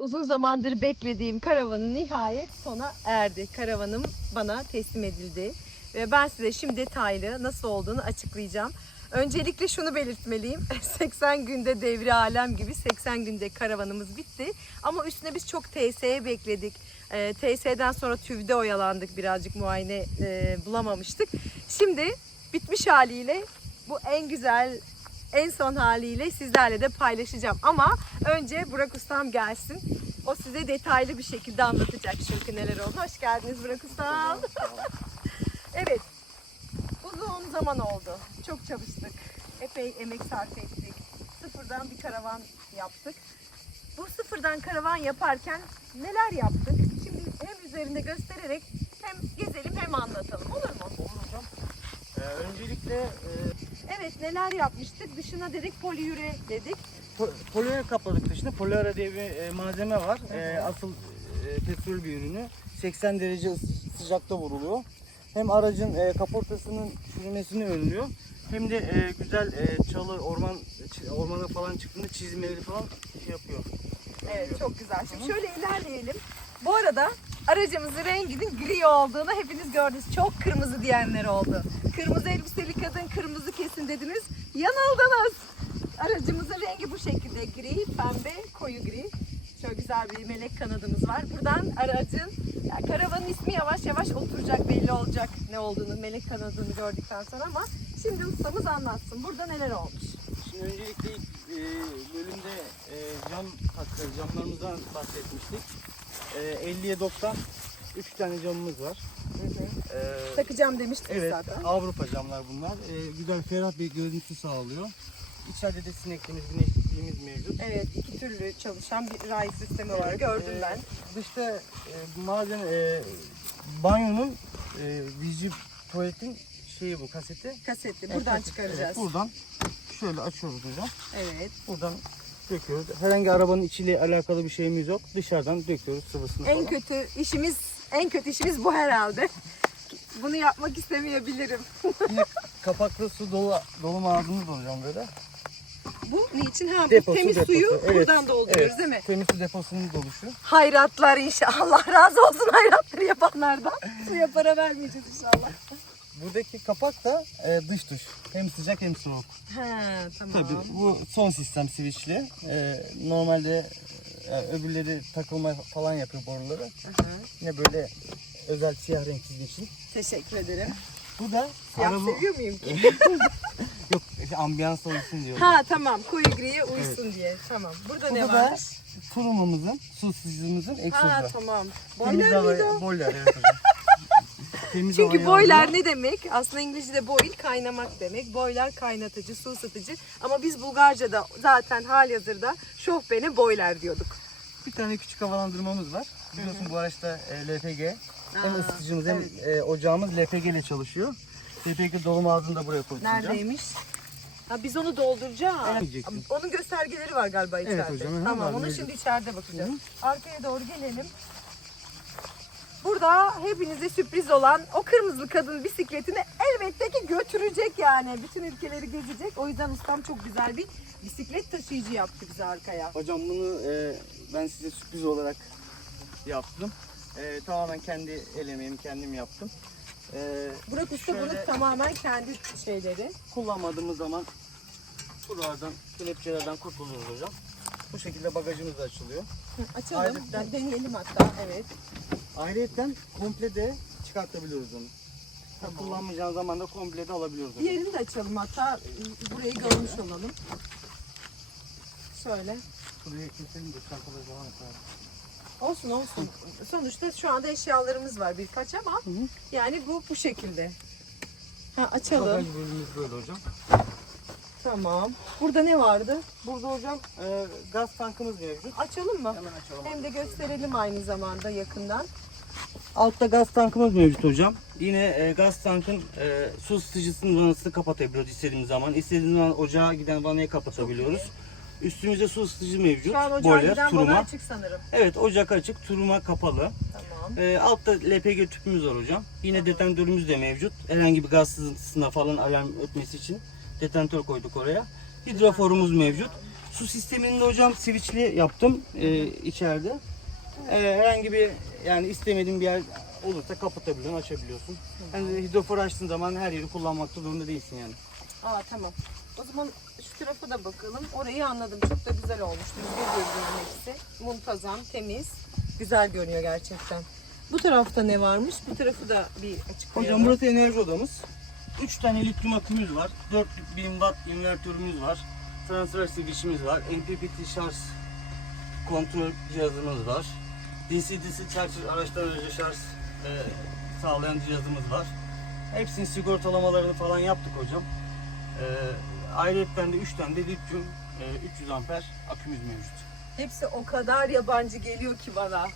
Uzun zamandır beklediğim karavanın nihayet sona erdi. Karavanım bana teslim edildi. Ve ben size şimdi detaylı nasıl olduğunu açıklayacağım. Öncelikle şunu belirtmeliyim. 80 günde devri alem gibi 80 günde karavanımız bitti. Ama üstüne biz çok TS'ye bekledik. Ee, TS'den sonra TÜV'de oyalandık birazcık muayene e, bulamamıştık. Şimdi bitmiş haliyle bu en güzel en son haliyle sizlerle de paylaşacağım. Ama önce Burak Ustam gelsin. O size detaylı bir şekilde anlatacak çünkü neler oldu. Hoş geldiniz Burak Ustam. evet. Uzun zaman oldu. Çok çalıştık. Epey emek sarf ettik. Sıfırdan bir karavan yaptık. Bu sıfırdan karavan yaparken neler yaptık? Şimdi hem üzerinde göstererek hem gezelim hem anlatalım. Olur mu? Olur hocam. Ee, öncelikle e, Evet neler yapmıştık? Dışına dedik poliüre dedik. po- polimer kapladık dışında. Poliara diye bir e, malzeme var. E, asıl e, petrol bir ürünü. 80 derece sıcakta vuruluyor. Hem aracın e, kaportasının çürümesini önlüyor. Hem de e, güzel e, çalı, orman ormana falan çıktığında çizmeleri falan şey yapıyor. Evet çok güzel. Şimdi şöyle ilerleyelim. Bu arada aracımızın renginin gri olduğunu hepiniz gördünüz. Çok kırmızı diyenler oldu. Kırmızı elbiseli kadın kırmızı kesin dediniz. Yanıldınız. Aracımızın rengi bu şekilde gri, pembe, koyu gri. Çok güzel bir melek kanadımız var. Buradan aracın, yani karavanın ismi yavaş yavaş oturacak, belli olacak ne olduğunu, melek kanadını gördükten sonra ama şimdi ustamız anlatsın. Burada neler olmuş? Şimdi öncelikle ilk e, bölümde e, cam hakkı, camlarımızdan bahsetmiştik. E, 50'ye 90 3 tane camımız var. E, Takacağım demiştiniz Evet, zaten. Avrupa camlar bunlar. Ee, güzel ferah bir görüntü sağlıyor. İçeride de sinekliğimiz, güneşliğimiz mevcut. Evet, iki türlü çalışan bir ray sistemi var. Gördüm Ee, ben. Dışta e, malzeme, e, banyonun e, Vigi tuvaletin şeyi bu kaseti. Kaseti. Evet, Buradan kaset. çıkaracağız. Evet, buradan şöyle açıyoruz hocam. Evet. Buradan döküyoruz. Herhangi arabanın içiyle alakalı bir şeyimiz yok. Dışarıdan döküyoruz sıvısını En falan. kötü işimiz, en kötü işimiz bu herhalde. Bunu yapmak istemeyebilirim. Yine kapaklı su dolu, dolu ağzımız hocam böyle. Bu niçin? Ha, bu Deposu, temiz deposu. suyu Evet, buradan dolduruyoruz evet. değil mi? Temiz su deposunun doluşu. Hayratlar inşallah. Allah razı olsun hayratları yapanlardan. Suya para vermeyeceğiz inşallah. Buradaki kapak da e, dış duş. Hem sıcak hem soğuk. Ha, tamam. Tabii bu son sistem switchli. E, normalde e, öbürleri takılma falan yapıyor boruları. Aha, Yine böyle özel siyah renk için. Teşekkür ederim. Bu da Siyah araba- seviyor muyum ki? Yok işte ambiyans olsun diyor. ha tamam. Koyu griye uysun diye. Tamam. Burada ne Burada da var? turumumuzun, su sızımızın Ha egzozu. tamam. Boiler miydi o? Boiler evet hocam. Temiz Çünkü boiler ne demek? Aslında İngilizce'de boil kaynamak demek. Boiler kaynatıcı, su ısıtıcı. Ama biz Bulgarca'da zaten hali hazırda şofbene boiler diyorduk. Bir tane küçük havalandırmamız var. Biliyorsun bu araçta e, LPG. Hem Aa, ısıtıcımız hem e, ocağımız LPG ile çalışıyor. LPG dolum ağzını da buraya koyacağım. Neredeymiş? Ha, biz onu dolduracağız. Yiyeceksin. Onun göstergeleri var galiba içeride. hocam, Tamam var, onu mevcut. şimdi içeride bakacağız. Arkaya doğru gelelim. Burada hepinize sürpriz olan o kırmızı kadın bisikletini elbette ki götürecek yani. Bütün ülkeleri gezecek. O yüzden ustam çok güzel bir bisiklet taşıyıcı yaptı bize arkaya. Hocam bunu e, ben size sürpriz olarak yaptım. E, tamamen kendi el emeğimi kendim yaptım. E, Burak Usta bunu tamamen kendi şeyleri. kullanmadığımız zaman buralardan, kelepçelerden kurtuluruz hocam. Bu şekilde bagajımız da açılıyor. Hı, Açalım. Ayrıca- deneyelim hatta. Evet. Ayrıca komple de çıkartabiliyoruz onu. Tamam. Kullanmayacağın zaman da komple de alabiliyoruz hocam. Diğerini de açalım hatta burayı görmüş olalım. Şöyle. Buraya keselim de çantaları falan. Olsun olsun. Sonuçta şu anda eşyalarımız var birkaç ama hı. yani bu bu şekilde. Ha açalım. Bölümümüz böyle hocam. Tamam. Burada ne vardı? Burada hocam e, gaz tankımız mevcut. Açalım mı? Hemen açalım. Hem de gösterelim aynı zamanda yakından. Altta gaz tankımız mevcut hocam. Yine e, gaz tankın e, su ısıtıcısının vanasını kapatabiliyoruz istediğimiz zaman. İstediğimiz zaman ocağa giden vanayı kapatabiliyoruz. Üstümüzde su ısıtıcı mevcut. Şu an ocağa giden turuma. bana açık sanırım. Evet ocak açık, turuma kapalı. Tamam. E, altta LPG tüpümüz var hocam. Yine detonatörümüz de mevcut. Herhangi bir gaz sızıntısına falan alarm ötmesi için detonatör koyduk oraya. Hidroforumuz mevcut. su sistemini de hocam switchli yaptım e, içeride. E, herhangi bir yani istemediğin bir yer olursa kapatabiliyorsun, açabiliyorsun. Yani hidrofor açtığın zaman her yeri kullanmakta zorunda değilsin yani. Aa tamam. O zaman şu tarafa da bakalım. Orayı anladım. Çok da güzel olmuş. Düzgün görünüyor hepsi. Muntazam, temiz. Güzel görünüyor gerçekten. Bu tarafta ne varmış? Bu tarafı da bir açıklayalım. Hocam burası enerji odamız. 3 tane lityum akümüz var. 4000 watt invertörümüz var. Transfer switch'imiz var. MPPT şarj kontrol cihazımız var. DC-DC charger araçtan araca şarj e, sağlayan cihazımız var. Hepsinin sigortalamalarını falan yaptık hocam. E, ayrıca de 3 tane de lityum e, 300 amper akümüz mevcut. Hepsi o kadar yabancı geliyor ki bana.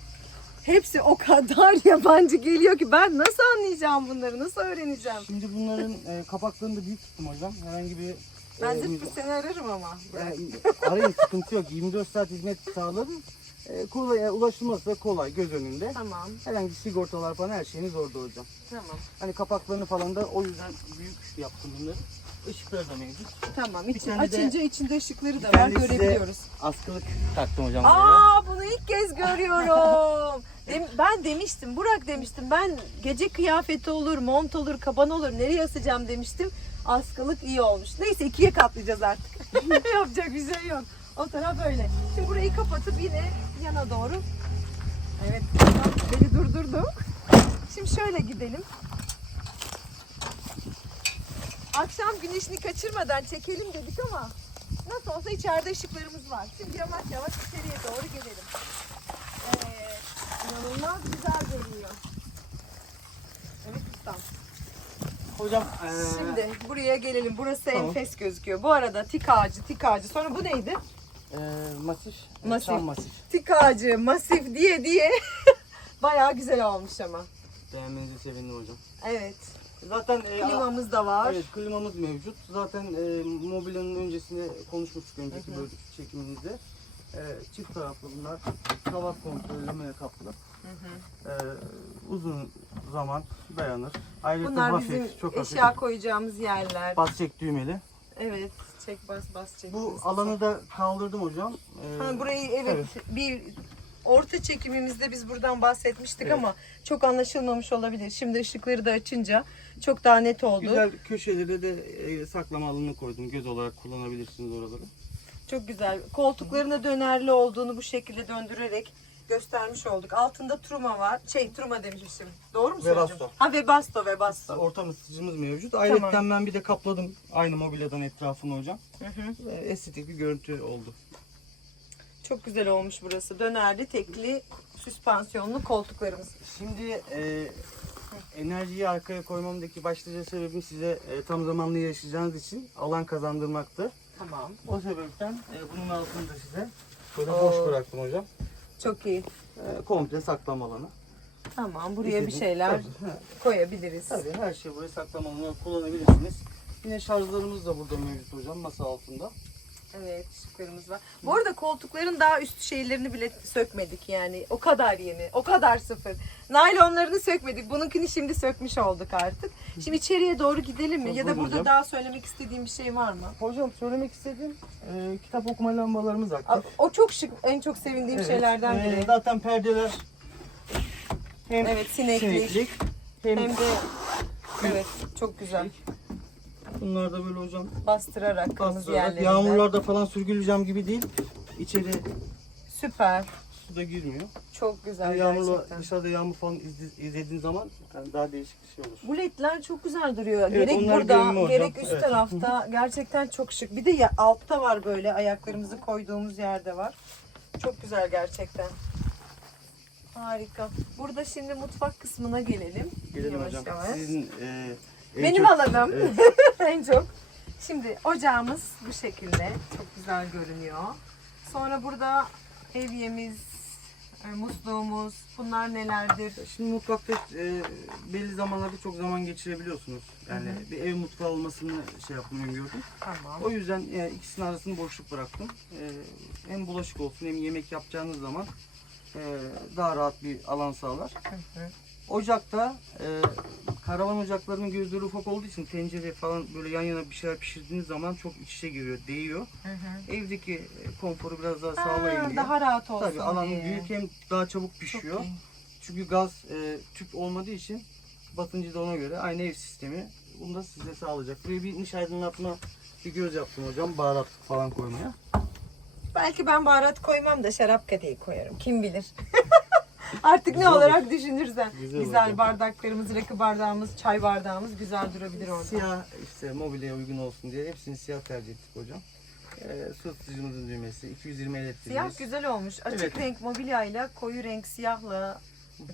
Hepsi o kadar yabancı geliyor ki ben nasıl anlayacağım bunları? Nasıl öğreneceğim? Şimdi bunların e, kapaklarını da büyük tuttum hocam. Herhangi bir Ben e, zırt pırt seni ararım ama. Yani arayın sıkıntı yok. 24 saat hizmet sağladım. Ee, kolay, yani ulaşılması da kolay göz önünde. Tamam, Herhangi sigortalar falan her şeyiniz orada hocam. tamam. Hani kapaklarını falan da o yüzden büyük yaptım bunları. Işıkları da mevcut. Tamam. Bir İçi, tane de- açınca içinde ışıkları da var size- görebiliyoruz. Askılık taktım hocam buraya. Aa bunu ilk kez görüyorum. Dem- ben demiştim, Burak demiştim. Ben gece kıyafeti olur, mont olur, kaban olur. Nereye asacağım demiştim. Askılık iyi olmuş. Neyse ikiye katlayacağız artık. Yapacak bir şey yok. O taraf öyle. Şimdi burayı kapatıp yine yana doğru. Evet. Beni durdurdu. Şimdi şöyle gidelim. Akşam güneşini kaçırmadan çekelim dedik ama nasıl olsa içeride ışıklarımız var. Şimdi yavaş yavaş içeriye doğru gelelim. Evet, inanılmaz güzel görünüyor. Evet ustam. Hocam ee, Şimdi buraya gelelim. Burası enfes gözüküyor. Bu arada tik ağacı, tik ağacı. Sonra bu neydi? Ee, masif. Masif. Çam masif. Tik ağacı, masif diye diye. Bayağı güzel olmuş ama. Beğenmenizi sevindim hocam. Evet. Zaten e, Klimamız da var. Evet klimamız mevcut. Zaten e, mobilyanın öncesinde konuşmuştuk önceki bölüm çekimimizde. E, çift taraflı bunlar. Kavak kontrolleme kaplı. E, uzun zaman dayanır. Ayrıca Bunlar hafif, bizim çok hafif. eşya koyacağımız yerler. Bas çek düğmeli. Evet. Çek bas bas çek. Bu bas. alanı da kaldırdım hocam. E, Ha, burayı evet, bir orta çekimimizde biz buradan bahsetmiştik Evet. ama çok anlaşılmamış olabilir. Şimdi ışıkları da açınca çok daha net oldu. Güzel köşelere de e, saklama alanını koydum. Göz olarak kullanabilirsiniz oraları. Çok güzel. Koltuklarına dönerli olduğunu bu şekilde döndürerek göstermiş olduk. Altında truma var. Şey truma demişim. Doğru mu Webasto. söylüyorum? Ha Webasto, Webasto. Ortam ısıtıcımız mevcut. Ayrıca ben bir de kapladım aynı mobilyadan etrafını hocam. Hı hı. Estetik bir görüntü oldu. Çok güzel olmuş burası. Dönerli, tekli, süspansiyonlu koltuklarımız. Şimdi e, enerjiyi arkaya koymamdaki başlıca sebebim size e, tam zamanlı yaşayacağınız için alan kazandırmaktı. Tamam. O sebepten e, bunun altını da size böyle boş bıraktım hocam. Çok iyi. E, komple saklama alanı. Tamam. Buraya bir İstediğiniz- şeyler Tabii, koyabiliriz. tabii her şeyi buraya saklama alanı kullanabilirsiniz. Yine şarjlarımız da burada mevcut hocam masa altında. Evet ışıklarımız var. Bu arada koltukların daha üst şeylerini bile sökmedik yani. O kadar yeni. O kadar sıfır. Naylonlarını sökmedik. Bununkini şimdi sökmüş olduk artık. Şimdi içeriye doğru gidelim mi? Ya da burada daha söylemek istediğim bir şey var mı? Hocam söylemek istediğim e, kitap okuma lambalarımız Aa, aktif. O çok şık. En çok sevindiğim Evet, şeylerden e, biri. zaten perdeler hem Evet sineklik. sineklik hem, Hem de evet çok güzel. Bunlar da böyle hocam Bastırarak bastırarak yerlerinden. yağmurlarda falan sürgülü cam gibi değil. İçeri Süper. su da girmiyor. Çok güzel yağmurla gerçekten. dışarıda yağmur falan izle- izlediğin zaman yani daha değişik bir şey olur. Bu ledler çok güzel duruyor. Evet, gerek onlar burada, hocam. gerek üst Evet. tarafta. Gerçekten çok şık. Bir de ya, altta var böyle ayaklarımızı koyduğumuz yerde var. Çok güzel gerçekten. Harika. Burada şimdi mutfak kısmına gelelim. Gelelim Yavaş hocam. yavaş. Sizin e, en Benim çok- alanım Evet. en çok. Şimdi ocağımız bu şekilde. Çok güzel görünüyor. Sonra burada evyemiz, e, musluğumuz. Bunlar nelerdir? Şimdi mutfakta e, belli zamanlarda çok zaman geçirebiliyorsunuz. Yani bir ev mutfağı olmasını şey yapmayı öngördüm. Tamam. O yüzden e, ikisinin arasını boşluk bıraktım. E, hem bulaşık olsun hem yemek yapacağınız zaman e, daha rahat bir alan sağlar. Hı hı. Ocakta e, karavan ocaklarının gözleri ufak olduğu için tencere falan böyle yan yana bir şeyler pişirdiğiniz zaman çok iç içe giriyor, değiyor. Evdeki e, konforu biraz daha sağlayın Ha, diye. daha rahat olsun Tabii alan diye. büyük hem daha çabuk Çok pişiyor. iyi. Çünkü gaz e, tüp olmadığı için basıncı da ona göre aynı ev sistemi. Bunu da size sağlayacak. Buraya bir iç aydınlatma bir göz yaptım hocam. Baharat falan koymaya. Belki ben baharat koymam da şarap kadehi koyarım. Kim bilir. Artık ne olarak düşünürsen. Güzel Güzel, bardaklarımız, rakı bardağımız, çay bardağımız güzel durabilir orada. Siyah işte mobilyaya uygun olsun diye hepsini siyah tercih ettik hocam. E, su ısıtıcımızın düğmesi, 220 elektriğimiz. Siyah güzel olmuş. Açık Evet. renk mobilyayla koyu renk siyahla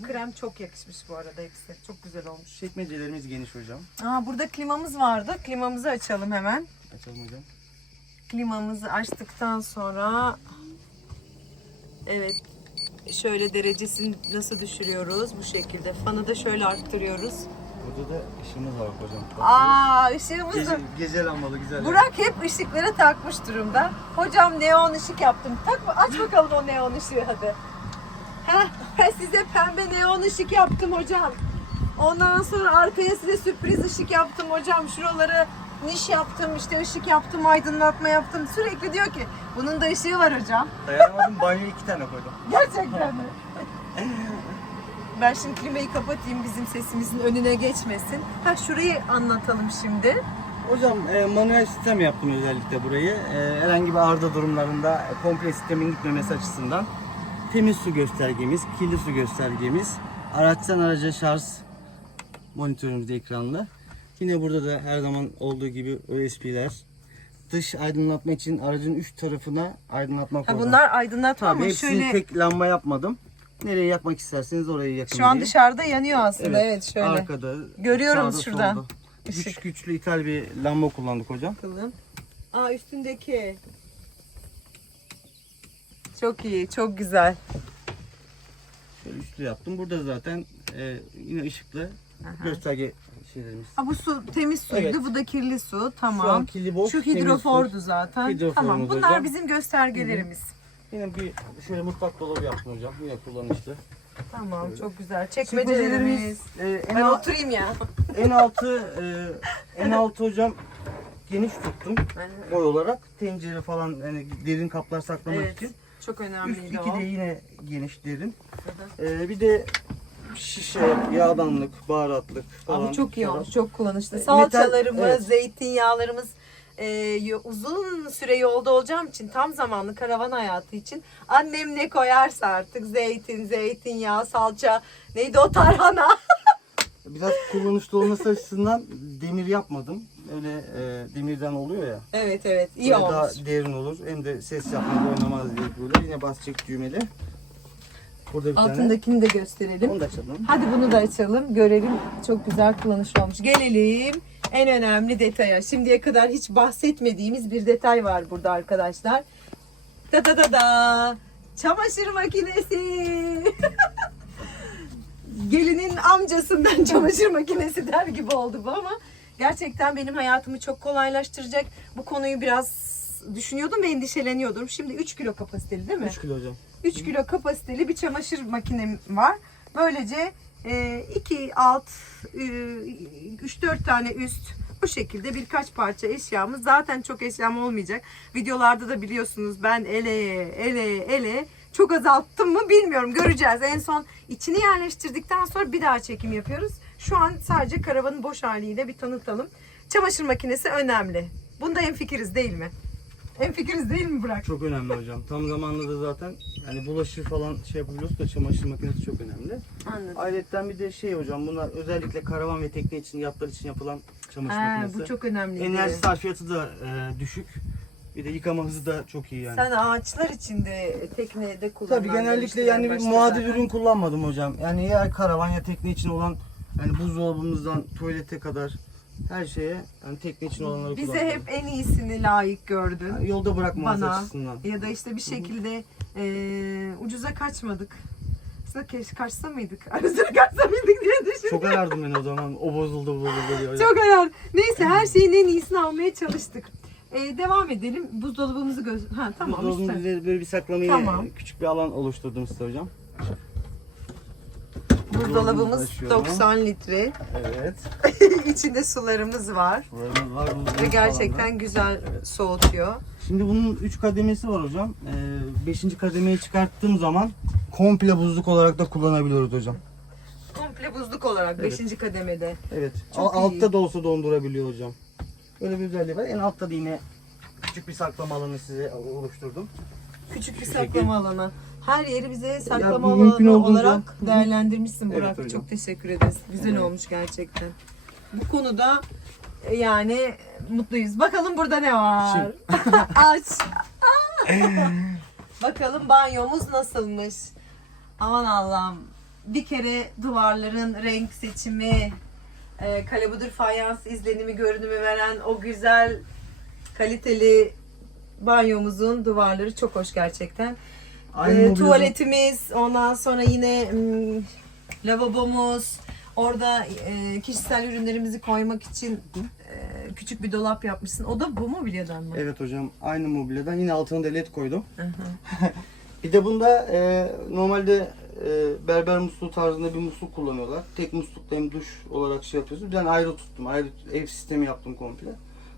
krem çok yakışmış bu arada hepsi. Çok güzel olmuş. Çekmecelerimiz geniş hocam. Aa, burada klimamız vardı. Klimamızı açalım hemen. Açalım hocam. Klimamızı açtıktan sonra evet şöyle derecesini nasıl düşürüyoruz bu şekilde. Fanı da şöyle arttırıyoruz. Burada da ışığımız var hocam. Aa ışığımız Gece, da. gece lambalı güzel. Burak hep ışıkları takmış durumda. Hocam neon ışık yaptım. Tak aç bakalım o neon ışığı hadi. Heh, he, size pembe neon ışık yaptım hocam. Ondan sonra arkaya size sürpriz ışık yaptım hocam. Şuraları niş yaptım, işte ışık yaptım, aydınlatma yaptım. Sürekli diyor ki bunun da ışığı var hocam. Dayanamadım banyoya iki tane koydum. Gerçekten mi? Ben şimdi klimayı kapatayım bizim sesimizin önüne geçmesin. Ha şurayı anlatalım şimdi. Hocam e, manuel sistem yaptım özellikle burayı. E, herhangi bir arıza durumlarında e, komple sistemin gitmemesi açısından. Temiz su göstergemiz, kirli su göstergemiz, araçtan araca şarj monitörümüzde ekranlı. Yine burada da her zaman olduğu gibi USB'ler. Dış aydınlatma için aracın üç tarafına aydınlatma Ha bunlar aydınlatma Tabii mı? hepsini Şöyle tek lamba yapmadım. Nereye yakmak isterseniz orayı yakın şu an diye. dışarıda yanıyor aslında. Evet, şöyle. Arkada. Görüyorum sağda, şuradan. solda. Güç, Işık. güçlü ithal bir lamba kullandık hocam. Bakalım. Aa üstündeki. Çok iyi, çok güzel. Şöyle üstlü yaptım. Burada zaten e, yine ışıklı gösterge şeylerimiz. Ha bu su temiz suydu, Evet. bu da kirli su. Şu an Tamam. kirli boş. Şu temiz hidrofordu su. zaten. Hidroforumuz tamam. Bunlar hocam. bizim göstergelerimiz. Yine bir şöyle mutfak dolabı yaptım hocam. Yine kullanışlı. Tamam, çok güzel. Çekmecelerimiz Çekmecelerimiz. e, en, Ben oturayım ya. en altı e, en altı hocam geniş tuttum boy olarak. Tencere falan yani derin kaplar saklamak Evet. için. Çok Üst önemliydi iki o. de yine geniş derin. E, bir de şişe, yağdanlık, baharatlık falan. Abi çok iyi olmuş, çok kullanışlı. Salçalarımız, evet. zeytinyağlarımız e, uzun süre yolda olacağım için tam zamanlı karavan hayatı için annem ne koyarsa artık zeytin, zeytinyağı, salça, neydi o tarhana. Biraz kullanışlı olması açısından demir yapmadım. Öyle e, demirden oluyor ya. evet evet iyi Böyle olmuş. daha derin olur. Hem de ses yapmaz oynamaz diye böyle. Yine basacak düğmeli. Burada bir Altındakini de gösterelim. tane. Onu da açalım. Hadi bunu da açalım. Görelim. Çok güzel kullanışlı olmuş. Gelelim en önemli detaya. Şimdiye kadar hiç bahsetmediğimiz bir detay var burada arkadaşlar. Da da da da. Çamaşır makinesi. Gelinin amcasından çamaşır makinesi der gibi oldu bu ama gerçekten benim hayatımı çok kolaylaştıracak. Bu konuyu biraz düşünüyordum ve endişeleniyordum. Şimdi 3 kilo kapasiteli değil mi? 3 kilo hocam. 3 kilo kapasiteli bir çamaşır makinem var. Böylece 2 alt, 3-4 tane üst bu şekilde birkaç parça eşyamız zaten çok eşyam olmayacak. Videolarda da biliyorsunuz ben ele ele ele çok azalttım mı bilmiyorum göreceğiz. En son içini yerleştirdikten sonra bir daha çekim yapıyoruz. Şu an sadece karavanın boş haliyle bir tanıtalım. Çamaşır makinesi önemli. Bunda en fikiriz değil mi? En fikiriz değil mi Burak? Çok önemli hocam. Tam zamanında da zaten yani bulaşığı falan şey yapabiliyoruz da çamaşır makinesi çok önemli. Anladım. Ayrıca bir de şey hocam bunlar özellikle karavan ve tekne için yatlar için yapılan çamaşır Ha, makinesi. bu çok önemli. Enerji sarfiyatı da e, düşük. Bir de yıkama hızı da çok iyi yani. Sen ağaçlar içinde teknede kullanılan Tabii genellikle demiştin yani en bir başta muadil zaten. ürün kullanmadım hocam. Yani ya karavan ya tekne için olan yani buzdolabımızdan tuvalete kadar her şeye yani tekne için olanları Bize kullandım. hep en iyisini layık gördün. Yani yolda bırakmaması Bana açısından. ya da işte bir şekilde eee, ucuza kaçmadık. Aslında keşke kaçsa mıydık? Ara sıra kaçsa mıydık diye düşündüm. Çok arardım ben o zaman. O bozuldu bu bozuldu diye. Çok önemli. Neyse her şeyin en iyisini almaya çalıştık. Eee, devam edelim. Buzdolabımızı göz... Ha tamam Buzdolabının işte. böyle bir saklamayı Tamam. küçük bir alan oluşturdum size hocam. Buzdolabımız açıyorum. 90 litre. Evet. İçinde sularımız var. Sularımız var. Ve falan gerçekten güzel soğutuyor. Şimdi bunun 3 kademesi var hocam. 5. kademeyi çıkarttığım zaman komple buzluk olarak da kullanabiliyoruz hocam. Komple buzluk olarak Evet. 5. kademede. Evet. Çok Al- iyi. altta da olsa dondurabiliyor hocam. Böyle bir özelliği var. En altta da yine küçük bir saklama alanı size oluşturdum. Küçük bir Şu saklama alanı. Her yeri bize saklama Ya, mümkün alanı olduğunca- olarak değerlendirmişsin Evet Burak. hocam. Çok teşekkür ederiz. Güzel Evet. olmuş gerçekten. Bu konuda e, yani mutluyuz. Bakalım burada ne var? Aç. Bakalım banyomuz nasılmış? Aman Allah'ım. Bir kere duvarların renk seçimi, e, kalebudur fayans izlenimi, görünümü veren o güzel kaliteli banyomuzun duvarları çok hoş gerçekten. Aynı Ee, mobilyadan- tuvaletimiz, ondan sonra yine mm, lavabomuz, orada e, kişisel ürünlerimizi koymak için e, küçük bir dolap yapmışsın. O da bu mobilyadan mı? Evet hocam aynı mobilyadan yine altına da led koydum. Bir de bunda e, normalde e, berber musluğu tarzında bir musluk kullanıyorlar. Tek muslukta hem duş olarak şey yapıyorsunuz. Ben ayrı tuttum. Ayrı ev sistemi yaptım komple.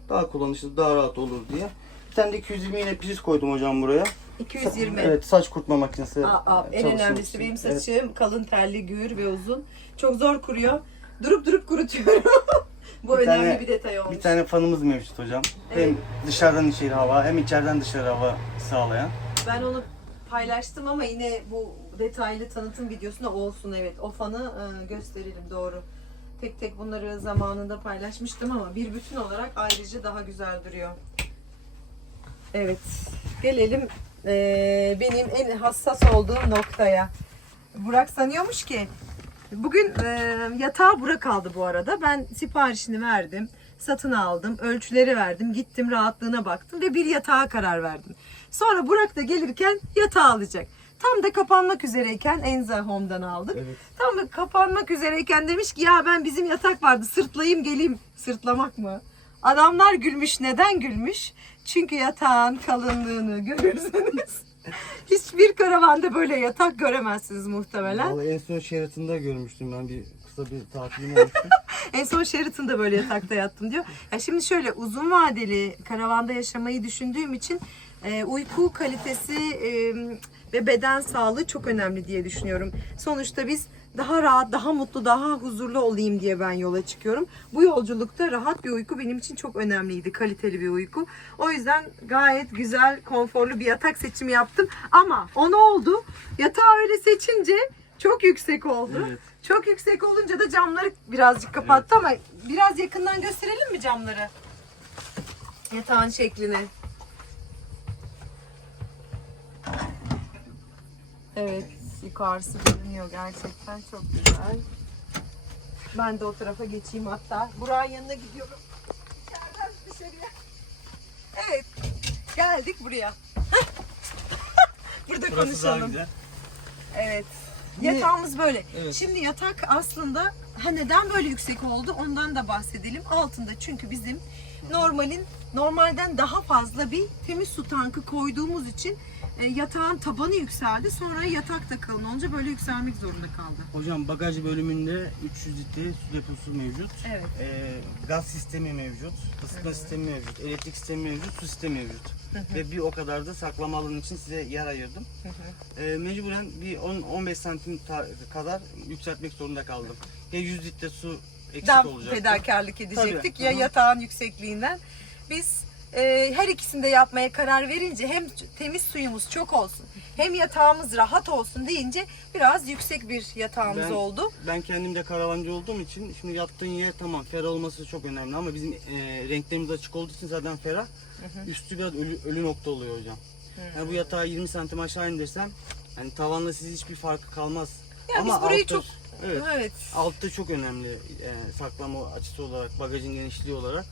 Daha kullanışlı, daha rahat olur diye. Bir tane de 220 yine priz koydum hocam buraya. 220. Evet saç kurutma makinesi. Aa, aa, en önemlisi için. benim saçım kalın telli, gür ve uzun. Çok zor kuruyor. Durup durup kurutuyorum. bu Bir önemli tane- bir detay olmuş. Bir tane fanımız mevcut hocam. Hem dışarıdan içeri hava hem içeriden dışarı hava sağlayan. Ben onu paylaştım ama yine bu detaylı tanıtım videosunda olsun evet. O fanı e, gösterelim doğru. Tek tek bunları zamanında paylaşmıştım ama bir bütün olarak ayrıca daha güzel duruyor. Evet. Gelelim e, benim en hassas olduğum noktaya. Burak sanıyormuş ki bugün e, yatağı Burak aldı bu arada. Ben siparişini verdim. Satın aldım. Ölçüleri verdim. Gittim rahatlığına baktım ve bir yatağa karar verdim. Sonra Burak da gelirken yatağı alacak. Tam da kapanmak üzereyken Enza Home'dan aldık. Evet. Tam da kapanmak üzereyken demiş ki ya ben bizim yatak vardı sırtlayayım geleyim. Sırtlamak mı? Adamlar gülmüş. Neden gülmüş? Çünkü yatağın kalınlığını görürseniz hiçbir karavanda böyle yatak göremezsiniz muhtemelen. Vallahi en son Sheraton'da görmüştüm ben bir kısa bir tatilim olmuştu. En son Sheraton'da böyle yatakta yattım diyor. Ya şimdi şöyle uzun vadeli karavanda yaşamayı düşündüğüm için e, uyku kalitesi e, ve beden sağlığı çok önemli diye düşünüyorum. Sonuçta biz daha rahat, daha mutlu, daha huzurlu olayım diye ben yola çıkıyorum. Bu yolculukta rahat bir uyku benim için çok önemliydi. Kaliteli bir uyku. O yüzden gayet güzel, konforlu bir yatak seçimi yaptım. Ama o ne oldu? Yatağı öyle seçince çok yüksek oldu. Evet. Çok yüksek olunca da camları birazcık kapattı ama biraz yakından gösterelim mi camları? Yatağın şeklini. Evet, yukarısı görünüyor gerçekten çok güzel. Ben de o tarafa geçeyim hatta. Burak'ın yanına gidiyorum. İçeriden dışarıya. Evet, geldik buraya. Burada konuşalım. Evet. Yatağımız böyle. Evet. Şimdi yatak aslında ha neden böyle yüksek oldu ondan da bahsedelim. Altında çünkü bizim normalin normalden daha fazla bir temiz su tankı koyduğumuz için yatağın tabanı yükseldi. Sonra yatak da kalın olunca böyle yükselmek zorunda kaldı. Hocam bagaj bölümünde 300 litre su deposu mevcut. Evet. Ee, gaz sistemi mevcut, ısıtma sistemi mevcut, elektrik sistemi mevcut, su sistemi mevcut. Ve bir o kadar da saklama alanı için size yer ayırdım. Ee, mecburen bir 10-15 santim kadar yükseltmek zorunda kaldım. Ya 100 litre su eksik Daha olacaktı. fedakarlık edecektik Tabii, ya hı hı. yatağın yüksekliğinden. Biz e, her ikisini de yapmaya karar verince hem temiz suyumuz çok olsun hem yatağımız rahat olsun deyince biraz yüksek bir yatağımız Ben- oldu. Ben kendim de karavancı olduğum için şimdi yattığın yer tamam ferah olması çok önemli ama bizim e, renklerimiz açık olduğu için zaten ferah. Üstü biraz ölü, ölü nokta oluyor hocam. Yani bu yatağı 20 santim aşağı indirsem yani tavanla siz hiçbir farkı kalmaz. Ya biz burayı çok- evet, Evet. altta çok önemli e, saklama açısı olarak, bagajın genişliği olarak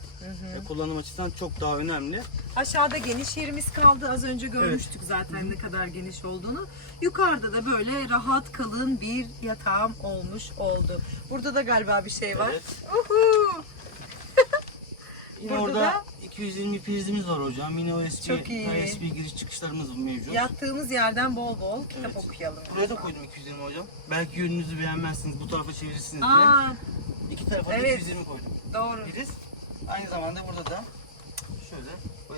e, kullanım açısından çok daha önemli. Aşağıda geniş yerimiz kaldı. Az önce görmüştük zaten ne kadar geniş olduğunu. Yukarıda da böyle rahat kalın bir yatağım olmuş oldu. Burada da galiba bir şey var. Evet. Uhu! Yine Burada orada da 220 prizimiz var hocam. Yine USB, Çok iyi. USB giriş çıkışlarımız mevcut. yattığımız yerden bol bol kitap Evet. okuyalım. Buraya da koydum 220 hocam. Belki yönünüzü beğenmezsiniz, bu tarafa çevirirsiniz diye. Aa İki tarafa da evet. 220 koydum. doğru. Priz. Aynı zamanda burada da şöyle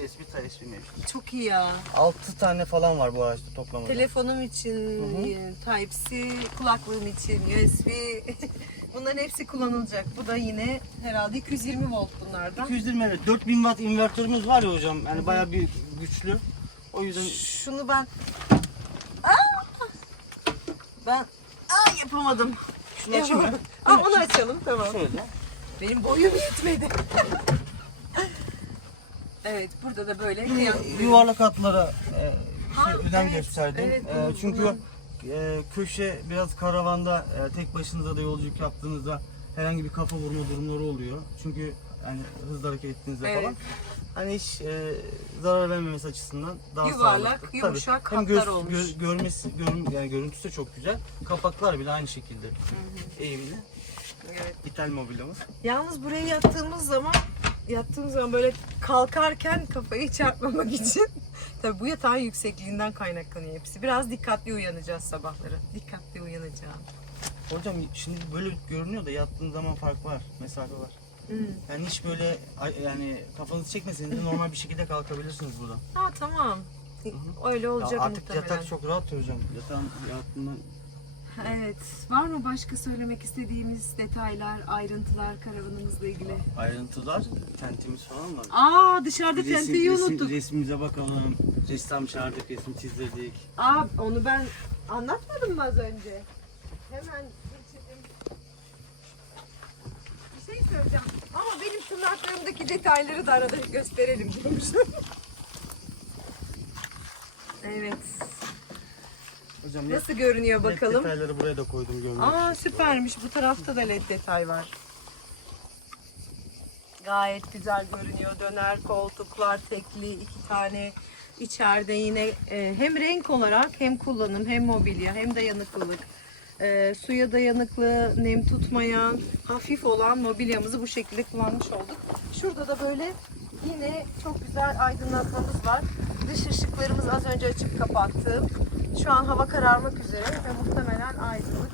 USB Type-C mevcut. Çok iyi ya. 6 tane falan var bu araçta toplamda. Telefonum için, hı. Type-C, kulaklığım için, USB. Bunların hepsi kullanılacak. Bu da yine herhalde 220 volt bunlardan. 220 evet. 4000 watt invertörümüz var ya hocam. Yani bayağı bir güçlü. O yüzden Şunu ben... Aa! Ben Aa, yapamadım. şunu açayım? Aa, onu açalım tamam. Şöyle. Benim boyum yetmedi. evet burada da böyle kıyak. Yuvarlak hatlara e, şey, önem evet, gösterdim. evet, E, bunu- çünkü bunu- e, köşe biraz karavanda e, tek başınıza da yolculuk yaptığınızda herhangi bir kafa vurma durumları oluyor. Çünkü yani hızlı hareket ettiğinizde Evet. falan. Hani hiç e, zarar vermemesi açısından daha Yuvarlak, sağlıklı. yumuşak Hem hatlar olmuş. göz- görmesi, görün, yani görüntüsü de çok güzel. Kapaklar bile aynı şekilde eğimli. Evet. İthal mobilyamız. Yalnız buraya yattığımız zaman yattığımız zaman böyle kalkarken kafayı çarpmamak için tabii bu yatağın yüksekliğinden kaynaklanıyor hepsi. Biraz dikkatli uyanacağız sabahları. Dikkatli uyanacağım. Hocam şimdi böyle görünüyor da yattığın zaman fark var, mesafe var. Hmm. Yani hiç böyle yani kafanızı çekmeseniz de normal bir şekilde kalkabilirsiniz buradan. Ha tamam. Öyle olacak Ya artık muhtemelen. yatak çok rahat hocam. Yatağın yattığından Evet. Var mı başka söylemek istediğimiz detaylar, ayrıntılar karavanımızla ilgili? ayrıntılar, tentimiz falan var. Aa dışarıda resim- unuttuk. resmimize bakalım. Ressam çağırdık, resim çizdirdik. Aa onu ben anlatmadım mı az önce? Hemen geçelim. Bir şey söyleyeceğim. Ama benim tırnaklarımdaki detayları da arada gösterelim evet. Hocam Nasıl görünüyor led bakalım? detayları buraya da koydum görmek Aa için. süpermiş. Bu tarafta da led detay var. Gayet güzel görünüyor. Döner koltuklar tekli iki tane. İçeride yine e, hem renk olarak hem kullanım hem mobilya hem dayanıklılık. E, suya dayanıklı, nem tutmayan, hafif olan mobilyamızı bu şekilde kullanmış olduk. Şurada da böyle yine çok güzel aydınlatmamız var. Dış ışıklarımız az önce açıp kapattım. Şu an hava kararmak üzere ve muhtemelen aydınlık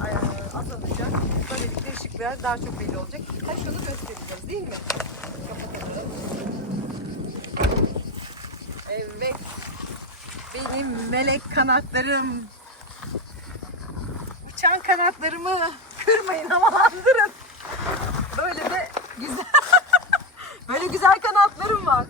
e, azalacak. Böylelikle ışıklar daha çok belli olacak. Ha şunu göstereceğiz değil mi? Evet. Benim melek kanatlarım. Uçan kanatlarımı kırmayın havalandırın. Böyle de güzel böyle güzel kanatlarım var.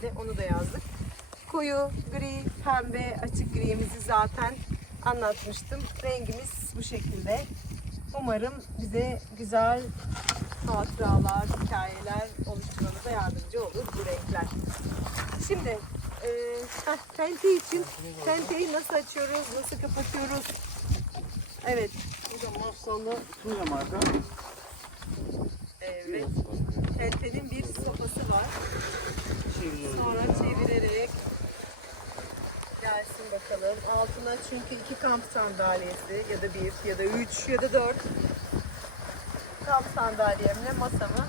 Şekilde onu da yazdık. Koyu, gri, pembe, açık grimizi zaten anlatmıştım. Rengimiz bu şekilde. Umarım bize güzel hatıralar, hikayeler oluşturmamıza yardımcı olur bu renkler. Şimdi e, heh, tente için tenteyi nasıl açıyoruz, nasıl kapatıyoruz? Evet, Hocam Mafsal'da Tunya marka. evet. Tentenin bir sopası var. Sonra çevirerek gelsin bakalım. Altına çünkü iki kamp sandalyesi ya da bir ya da üç ya da dört kamp sandalyemle masamı.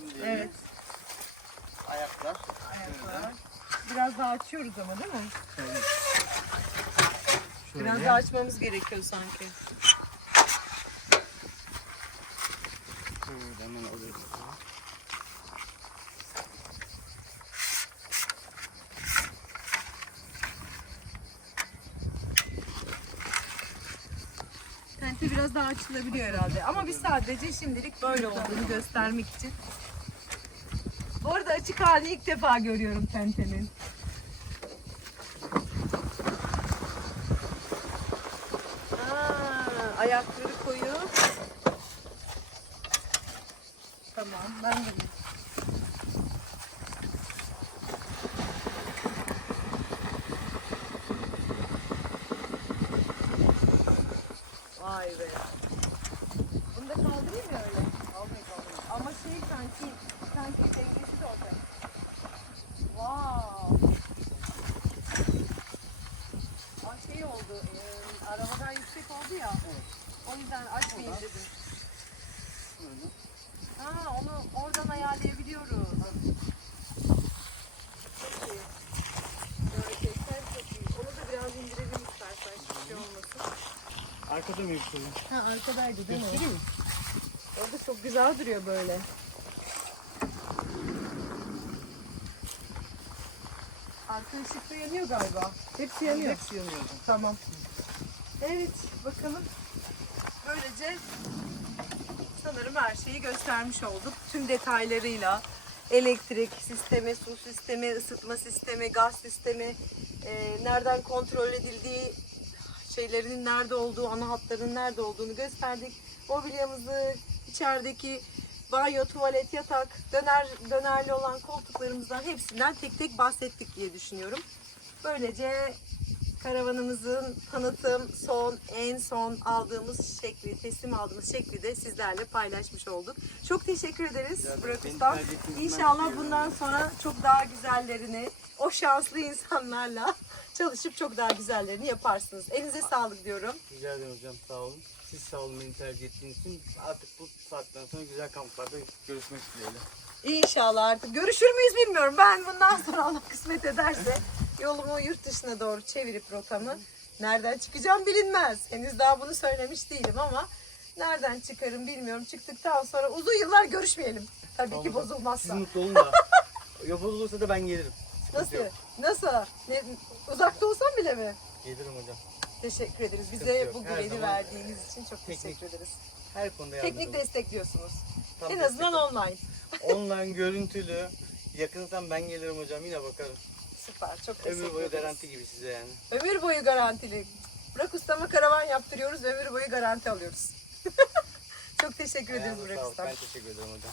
Şimdi Evet. Ayaklar. Ayaklar. Biraz daha açıyoruz ama değil mi? Şöyle. Biraz daha açmamız gerekiyor sanki. Şöyle hemen oraya bakalım. Tente biraz daha açılabiliyor herhalde. Ama biz sadece şimdilik böyle olduğunu göstermek için. Bu arada açık hali ilk defa görüyorum tentenin. Ayakları koyu. Tamam ben de Vay be. Bunu da kaldırayım mı öyle? Kaldırayım kaldırayım. Ama şey sanki, sanki dengesiz olacak. Wow. şey oldu. E, arabadan yüksek oldu ya. O yüzden açmayayım dedim. Böyle. Ha onu oradan ayarlayabiliyoruz. Çok iyi. Böyle kekler çok iyi. Onu da biraz indirelim istersen hiçbir şey olmasın. Arkada mı yükseliyor? Arkadaydı değil mi? Göstereyim mi? Orada çok güzel duruyor böyle. Arka ışık da yanıyor galiba. Hepsi yanıyor. Hepsi yanıyor. Tamam. Evet bakalım. Böylece sanırım her şeyi göstermiş olduk. Tüm detaylarıyla elektrik sistemi, su sistemi, ısıtma sistemi, gaz sistemi, e, nereden kontrol edildiği, şeylerinin nerede olduğu, ana hatların nerede olduğunu gösterdik. Mobilyamızı, içerideki banyo, tuvalet, yatak, döner dönerli olan koltuklarımızdan hepsinden tek tek bahsettik diye düşünüyorum. Böylece karavanımızın tanıtım son en son aldığımız şekli, teslim aldığımız şekli de sizlerle paylaşmış olduk. Çok teşekkür ederiz ederim. Burak ben İnşallah teşekkür bundan sonra çok daha güzellerini, o şanslı insanlarla çalışıp çok daha güzellerini yaparsınız. Elinize sağlık diyorum. Rica ederim hocam sağ olun. Siz sağ olun beni tercih ettiğiniz için. Artık bu saatten sonra güzel kamplarda görüşmek dileğiyle. İnşallah artık. Görüşür müyüz bilmiyorum. Ben bundan sonra Allah kısmet ederse yolumu yurt dışına doğru çevirip rotamı nereden çıkacağım bilinmez. Henüz daha bunu söylemiş değilim ama nereden çıkarım bilmiyorum. Çıktıktan sonra uzun yıllar görüşmeyelim. Tabii ki Tamam. bozulmazsa. Siz mutlu olun da. Yok bozulursa da ben gelirim. Sıkıntı Nasıl? yok. Nasıl? Ne, uzakta olsam bile mi? Gelirim hocam. Teşekkür ederiz. Sıkıntı Bize yok. bu Her güveni zaman verdiğiniz için çok teknik teşekkür ederiz. Her konuda yardımcı Teknik destekliyorsunuz. Tam en azından online. Online görüntülü. Yakınsam ben gelirim hocam yine bakarım. Süper. Çok teşekkür Ömür boyu ederiz. garanti gibi size yani. Ömür boyu garantili. Burak Usta'ma karavan yaptırıyoruz, ömür boyu garanti alıyoruz. Çok teşekkür Ayağınıza Burak. Usta. Ben teşekkür ederim hocam.